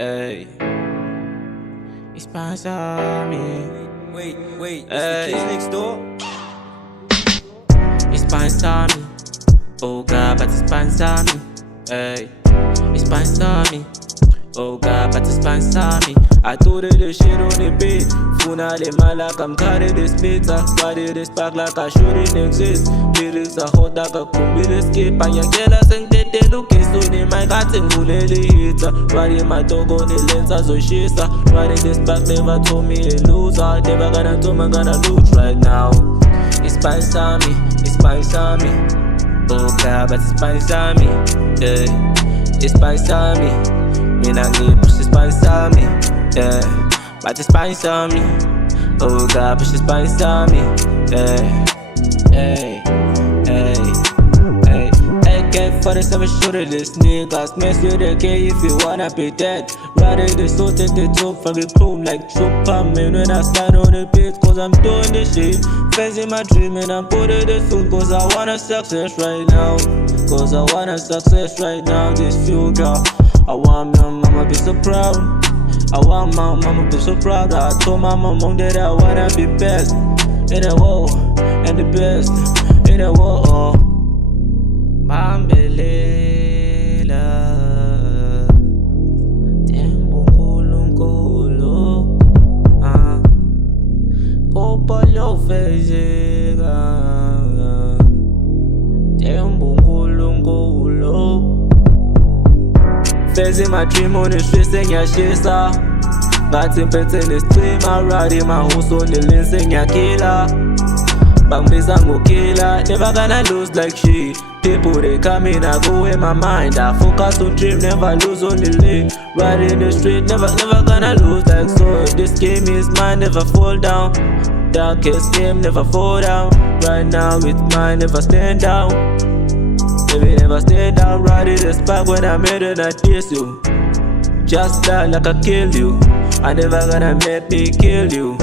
Hey, sponsor me. Wait, it's the kids next door? Sponsor me. Oh God, but sponsor me. Hey, sponsor me. Oh God, but sponsor me. I told her the shit on the beat. Funa the man like I'm carrying this pizza. Body this pack like I shouldn't exist. Lyrics are hot like a combi escape. And your girl is in the look is so the mic I think who lady hit. Riding my dog on the lens as a chaser. Riding this back never told me a loser. Never gonna tell me gonna lose right now. It's sponsor me, it's sponsor me. Oh God, but sponsor me. Yeah, it's sponsor me. Me not need push the sponsor me. Yeah, but the sponsor me. Oh God, push the sponsor me. Yeah, hey, AK-47 shooter this niggas mess with the K if you wanna be dead. Rather they so take the top from the crew like Superman when I stand on the beat. Cause I'm doing this shit, facing my dream and I'm putting the food. Cause I want a success right now. Cause I want a success right now, this future. I want my mama be so proud. I want my mama be so proud. I told my mom that I wanna be best in the world and the best in the world. Mambelela Tembo nkulunkulu Popo lo fezeka Tembo nkulunkulu Facing my dream on the street sengiyashisa Ngathi mphethe nesicima riding my horse on the lane sengiyakila Bangbiza ngokila never gonna lose like shit. People they come in, I go in my mind. I focus on dream, never lose on the lane. Riding the street, never gonna lose like so. This game is mine, never fall down. Darkest game, never fall down. Right now it's mine, never stand down. Baby, never stand down. Riding the spot when I made it, I diss you. Just die like I kill you. I never gonna make me kill you.